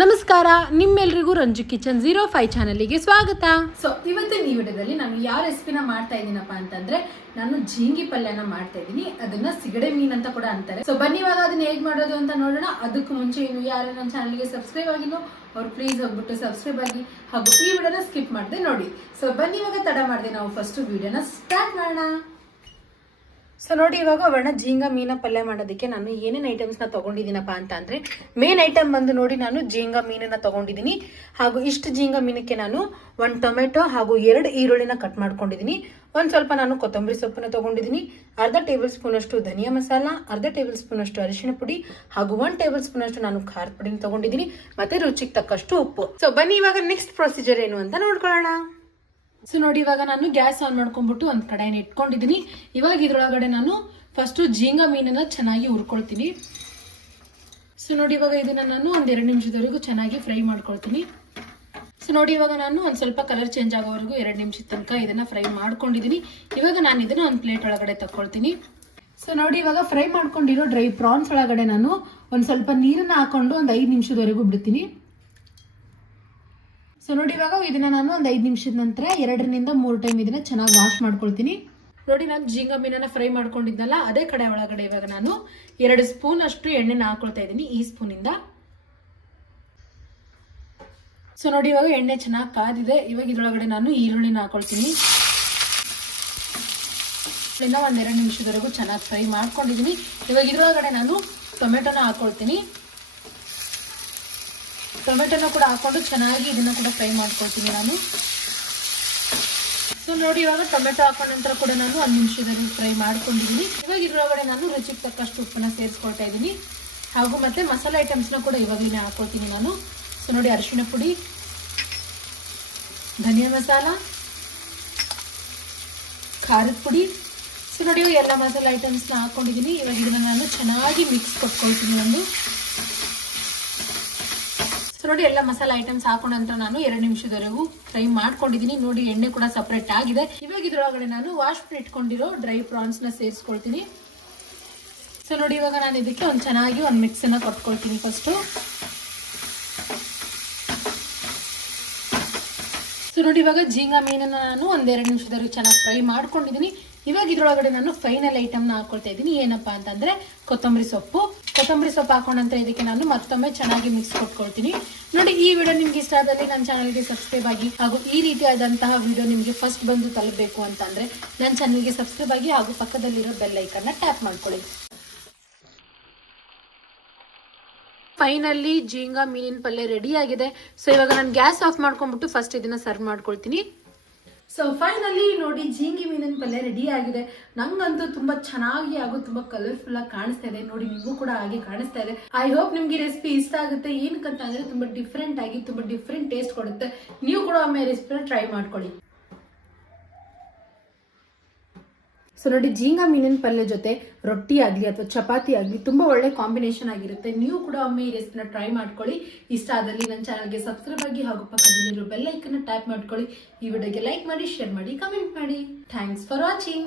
ನಮಸ್ಕಾರ, ನಿಮ್ಮೆಲ್ರಿಗೂ ರಂಜು ಕಿಚನ್ 05 ಚಾನಲ್ಗೆ ಸ್ವಾಗತ. ಸೊ ಇವತ್ತಿನ ಈ ವಿಡಿಯೋದಲ್ಲಿ ನಾನು ಯಾವ ರೆಸಿಪಿನ ಮಾಡ್ತಾ ಇದ್ದೀನಪ್ಪ ಅಂತಂದ್ರೆ ನಾನು ಝೀಂಗಿ ಪಲ್ಯನ ಮಾಡ್ತಾ ಇದ್ದೀನಿ. ಅದನ್ನ ಸಿಗಡೆ ಮೀನ್ ಅಂತ ಕೂಡ ಅಂತಾರೆ. ಸೊ ಬನ್ನಿ ಇವಾಗ ಅದನ್ನ ಹೇಗ್ ಮಾಡೋದು ಅಂತ ನೋಡೋಣ. ಅದಕ್ಕೂ ಮುಂಚೆ ಇನ್ನು ಯಾರು ನನ್ನ ಚಾನಲ್ಗೆ ಸಬ್ಸ್ಕ್ರೈಬ್ ಆಗಿಲ್ಲೋ ಅವ್ರು ಪ್ಲೀಸ್ ಹೋಗ್ಬಿಟ್ಟು ಸಬ್ಸ್ಕ್ರೈಬ್ ಆಗಿ ಹಾಗೂ ಈ ವಿಡಿಯೋನ ಸ್ಕಿಪ್ ಮಾಡದೆ ನೋಡಿ. ಸೊ ಬನ್ನಿ ಇವಾಗ ತಡ ಮಾಡದೆ ನಾವು ಫಸ್ಟ್ ವಿಡಿಯೋನ ಸ್ಟಾರ್ಟ್ ಮಾಡೋಣ. ಸೊ ನೋಡಿ, ಇವಾಗ ವರ್ಣ ಝೀಂಗಾ ಮೀನ ಪಲ್ಯ ಮಾಡೋದಕ್ಕೆ ನಾನು ಏನೇನು ಐಟಮ್ಸ್ನ ತೊಗೊಂಡಿದ್ದೀನಪ್ಪ ಅಂತ ಅಂದರೆ ಮೇನ್ ಐಟಮ್ ಬಂದು ನೋಡಿ, ನಾನು ಝೀಂಗಾ ಮೀನನ್ನ ತೊಗೊಂಡಿದ್ದೀನಿ. ಹಾಗೂ ಇಷ್ಟು ಝೀಂಗಾ ಮೀನಕ್ಕೆ ನಾನು 1 ಟೊಮೆಟೊ ಹಾಗೂ 2 ಈರುಳ್ಳಿನ ಕಟ್ ಮಾಡ್ಕೊಂಡಿದ್ದೀನಿ. ಒಂದು ಸ್ವಲ್ಪ ನಾನು ಕೊತ್ತಂಬರಿ ಸೊಪ್ಪನ್ನ ತೊಗೊಂಡಿದ್ದೀನಿ. ಅರ್ಧ ಟೇಬಲ್ ಸ್ಪೂನ್ ಅಷ್ಟು ಧನಿಯಾ ಮಸಾಲ, ಅರ್ಧ ಟೇಬಲ್ ಸ್ಪೂನ್ ಅಷ್ಟು ಅರಿಶಿಣ ಪುಡಿ ಹಾಗೂ 1 ಟೇಬಲ್ ಸ್ಪೂನ್ ಅಷ್ಟು ನಾನು ಖಾರದ ಪುಡಿನ ತೊಗೊಂಡಿದ್ದೀನಿ. ಮತ್ತೆ ರುಚಿಗೆ ತಕ್ಕಷ್ಟು ಉಪ್ಪು. ಸೊ ಬನ್ನಿ ಇವಾಗ ನೆಕ್ಸ್ಟ್ ಪ್ರೊಸೀಜರ್ ಏನು ಅಂತ ನೋಡ್ಕೊಳ್ಳೋಣ. ಸೊ ನೋಡಿ, ಇವಾಗ ನಾನು ಗ್ಯಾಸ್ ಆನ್ ಮಾಡ್ಕೊಂಡ್ಬಿಟ್ಟು ಒಂದು ಕಡಾಯಿನ ಇಟ್ಕೊಂಡಿದ್ದೀನಿ. ಇವಾಗ ಇದ್ರೊಳಗಡೆ ನಾನು ಫಸ್ಟು ಝೀಂಗಾ ಮೀನನ್ನ ಚೆನ್ನಾಗಿ ಹುರ್ಕೊಳ್ತೀನಿ. ಸೊ ನೋಡಿ, ಇವಾಗ ಇದನ್ನ ನಾನು ಒಂದು 2 ನಿಮಿಷದವರೆಗೂ ಚೆನ್ನಾಗಿ ಫ್ರೈ ಮಾಡ್ಕೊಳ್ತೀನಿ. ಸೊ ನೋಡಿ, ಇವಾಗ ನಾನು ಒಂದು ಸ್ವಲ್ಪ ಕಲರ್ ಚೇಂಜ್ ಆಗೋವರೆಗೂ 2 ನಿಮಿಷದ ತನಕ ಇದನ್ನ ಫ್ರೈ ಮಾಡ್ಕೊಂಡಿದ್ದೀನಿ. ಇವಾಗ ನಾನು ಇದನ್ನ ಒಂದು ಪ್ಲೇಟ್ ಒಳಗಡೆ ತಗೊಳ್ತೀನಿ. ಸೊ ನೋಡಿ, ಇವಾಗ ಫ್ರೈ ಮಾಡ್ಕೊಂಡಿರೋ ಡ್ರೈ ಪ್ರಾನ್ಸ್ ಒಳಗಡೆ ನಾನು ಒಂದು ಸ್ವಲ್ಪ ನೀರನ್ನ ಹಾಕೊಂಡು ಒಂದು 5 ನಿಮಿಷದವರೆಗೂ ಬಿಡ್ತೀನಿ. ಸೊ ನೋಡಿ, ಇವಾಗ ಇದನ್ನ ನಾನು ಒಂದು 5 ನಿಮಿಷದ ನಂತರ 2 ರಿಂದ 3 ಟೈಮ್ ಇದನ್ನ ಚೆನ್ನಾಗಿ ವಾಶ್ ಮಾಡ್ಕೊಳ್ತೀನಿ. ನೋಡಿ, ನಾನು ಝೀಂಗಾ ಮೀನನ್ನ ಫ್ರೈ ಮಾಡ್ಕೊಂಡಿದ್ನಲ್ಲ ಅದೇ ಕಡೆ ಒಳಗಡೆ ಇವಾಗ ನಾನು 2 ಸ್ಪೂನ್ ಅಷ್ಟು ಎಣ್ಣೆನ ಹಾಕೊಳ್ತಾ ಇದ್ದೀನಿ ಈ ಸ್ಪೂನಿಂದ. ಸೊ ನೋಡಿ, ಇವಾಗ ಎಣ್ಣೆ ಚೆನ್ನಾಗಿ ಕಾದಿದೆ. ಇವಾಗ ಇದ್ರೊಳಗಡೆ ನಾನು ಈರುಳ್ಳಿನ ಹಾಕೊಳ್ತೀನಿ. ಒಂದು 2 ನಿಮಿಷದವರೆಗೂ ಚೆನ್ನಾಗಿ ಫ್ರೈ ಮಾಡ್ಕೊಂಡಿದ್ದೀನಿ. ಇವಾಗ ಇದ್ರೊಳಗಡೆ ನಾನು ಟೊಮೆಟೊನ ಹಾಕೊಳ್ತೀನಿ. ಟೊಮೆಟೊನ ಕೂಡ ಹಾಕೊಂಡು ಚೆನ್ನಾಗಿ ಇದನ್ನ ಕೂಡ ಫ್ರೈ ಮಾಡ್ಕೊಳ್ತೀನಿ ನಾನು. ಸೊ ನೋಡಿ, ಇವಾಗ ಟೊಮೆಟೊ ಹಾಕೊಂಡ ನಂತರ ಕೂಡ ನಾನು 1 ನಿಮಿಷದಲ್ಲಿ ಫ್ರೈ ಮಾಡ್ಕೊಂಡಿದ್ದೀನಿ. ಇವಾಗ ಇದ್ರೊಳಗಡೆ ನಾನು ರುಚಿಗೆ ತಕ್ಕಷ್ಟು ಉಪ್ಪನ್ನ ಸೇರಿಸ್ಕೊಳ್ತಾ ಇದ್ದೀನಿ. ಹಾಗೂ ಮತ್ತೆ ಮಸಾಲೆ ಐಟಮ್ಸ್ನ ಕೂಡ ಇವಾಗಲೇ ಹಾಕೊಳ್ತೀನಿ ನಾನು. ಸೊ ನೋಡಿ, ಅರಿಶಿಣ ಪುಡಿ, ಧನಿಯಾ ಮಸಾಲ, ಖಾರದ ಪುಡಿ. ಸೊ ನೋಡಿ, ಎಲ್ಲ ಮಸಾಲೆ ಐಟಮ್ಸ್ನ ಹಾಕೊಂಡಿದ್ದೀನಿ. ಇವಾಗ ಇದನ್ನ ನಾನು ಚೆನ್ನಾಗಿ ಮಿಕ್ಸ್ ಕೊಟ್ಕೊಳ್ತೀನಿ ಒಂದು. ನೋಡಿ, ಎಲ್ಲ ಮಸಾಲೆ ಐಟಮ್ಸ್ ಹಾಕೊಂಡ ನಂತರ ನಾನು 2 ನಿಮಿಷದವರೆಗೂ ಫ್ರೈ ಮಾಡ್ಕೊಂಡಿದ್ದೀನಿ. ನೋಡಿ, ಎಣ್ಣೆ ಕೂಡ ಸಪರೇಟ್ ಆಗಿದೆ. ಇವಾಗ ಇದ್ರೊಳಗಡೆ ನಾನು ವಾಶ್ ಮಾಡಿ ಇಟ್ಕೊಂಡಿರೋ ಡ್ರೈ ಪ್ರಾನ್ಸ್ ನ ಸೇರಿಸ್ಕೊಳ್ತೀನಿ. ಸೊ ನೋಡಿ, ಇವಾಗ ನಾನು ಇದಕ್ಕೆ ಚೆನ್ನಾಗಿ ಒಂದು ಮಿಕ್ಸ್ ಅನ್ನ ಕೊಟ್ಕೊಳ್ತೀನಿ ಫಸ್ಟ್. ಸೊ ನೋಡಿ, ಇವಾಗ ಝೀಂಗಾ ಮೀನನ್ನ ನಾನು ಒಂದು 2 ನಿಮಿಷದವರೆಗೂ ಚೆನ್ನಾಗಿ ಫ್ರೈ ಮಾಡ್ಕೊಂಡಿದ್ದೀನಿ. ಇವಾಗ ಇದ್ರೊಳಗಡೆ ನಾನು ಫೈನಲ್ ಐಟಮ್ನ ಹಾಕೊಳ್ತಾ ಇದ್ದೀನಿ. ಏನಪ್ಪಾ ಅಂತಂದ್ರೆ ಕೊತ್ತಂಬರಿ ಸೊಪ್ಪು ಹಾಕೊಂಡ ನಂತರ ಇದಕ್ಕೆ ನಾನು ಮತ್ತೊಮ್ಮೆ ಚೆನ್ನಾಗಿ ಮಿಕ್ಸ್ ಕೊಟ್ಕೊಳ್ತೀನಿ. ನೋಡಿ, ಈ ವಿಡಿಯೋ ನಿಮ್ಗೆ ಇಷ್ಟ ಆದಲ್ಲಿ ನನ್ನ ಚಾನಲ್ಗೆ ಸಬ್ಸ್ಕ್ರೈಬ್ ಆಗಿ ಹಾಗೂ ಈ ರೀತಿಯಾದಂತಹ ವಿಡಿಯೋ ನಿಮಗೆ ಫಸ್ಟ್ ಬಂದು ತಲುಪಬೇಕು ಅಂತಂದ್ರೆ ನನ್ನ ಚಾನಲ್ಗೆ ಸಬ್ಸ್ಕ್ರೈಬ್ ಆಗಿ ಹಾಗೂ ಪಕ್ಕದಲ್ಲಿರೋ ಬೆಲ್ ಐಕನ್ನ ಟ್ಯಾಪ್ ಮಾಡ್ಕೊಳ್ಳಿ. ಫೈನಲಿ ಝೀಂಗಾ ಮೀನಿನ ಪಲ್ಯ ರೆಡಿ ಆಗಿದೆ. ಸೊ ಇವಾಗ ನಾನು ಗ್ಯಾಸ್ ಆಫ್ ಮಾಡ್ಕೊಂಡ್ಬಿಟ್ಟು ಫಸ್ಟ್ ಇದನ್ನ ಸರ್ವ್ ಮಾಡ್ಕೊಳ್ತೀನಿ. ಸೊ ಫೈನಲಿ ನೋಡಿ, ಝೀಂಗಿ ಮೀನಿನ ಪಲ್ಯ ರೆಡಿ ಆಗಿದೆ. ನಂಗಂತೂ ತುಂಬಾ ಚೆನ್ನಾಗಿ ಹಾಗೂ ತುಂಬಾ ಕಲರ್ಫುಲ್ ಆಗಿ ಕಾಣಿಸ್ತಾ ಇದೆ. ನೋಡಿ, ನಿಮಗೂ ಕೂಡ ಹಾಗೆ ಕಾಣಿಸ್ತಾ ಇದೆ. ಐ ಹೋಪ್ ನಿಮ್ಗೆ ರೆಸಿಪಿ ಇಷ್ಟ ಆಗುತ್ತೆ. ಏನಕ್ಕಂತ ಅಂದ್ರೆ ತುಂಬಾ ಡಿಫ್ರೆಂಟ್ ಆಗಿ ತುಂಬಾ ಡಿಫ್ರೆಂಟ್ ಟೇಸ್ಟ್ ಕೊಡುತ್ತೆ. ನೀವು ಕೂಡ ಒಮ್ಮೆ ರೆಸಿಪಿನ ಟ್ರೈ ಮಾಡ್ಕೊಳ್ಳಿ. ಸೊ ನೋಡಿ, ಝೀಂಗಾ ಮೀನಿನ ಪಲ್ಯ ಜೊತೆ ರೊಟ್ಟಿ ಆಗಲಿ ಅಥವಾ ಚಪಾತಿ ಆಗಲಿ ತುಂಬಾ ಒಳ್ಳೆ ಕಾಂಬಿನೇಷನ್ ಆಗಿರುತ್ತೆ. ನೀವು ಕೂಡ ಒಮ್ಮೆ ಈ ರೆಸಿಪಿನ ಟ್ರೈ ಮಾಡ್ಕೊಳ್ಳಿ. ಇಷ್ಟ ಆದಲ್ಲಿ ನನ್ನ ಚಾನಲ್ಗೆ ಸಬ್ಸ್ಕ್ರೈಬ್ ಆಗಿ ಹಾಗೂ ಪಕ್ಕದಲ್ಲಿರೋ ಬೆಲ್ ಐಕನ್ನ ಟ್ಯಾಪ್ ಮಾಡ್ಕೊಳ್ಳಿ. ಈ ವಿಡಿಯೋಗೆ ಲೈಕ್ ಮಾಡಿ, ಶೇರ್ ಮಾಡಿ, ಕಮೆಂಟ್ ಮಾಡಿ. Thanks for watching.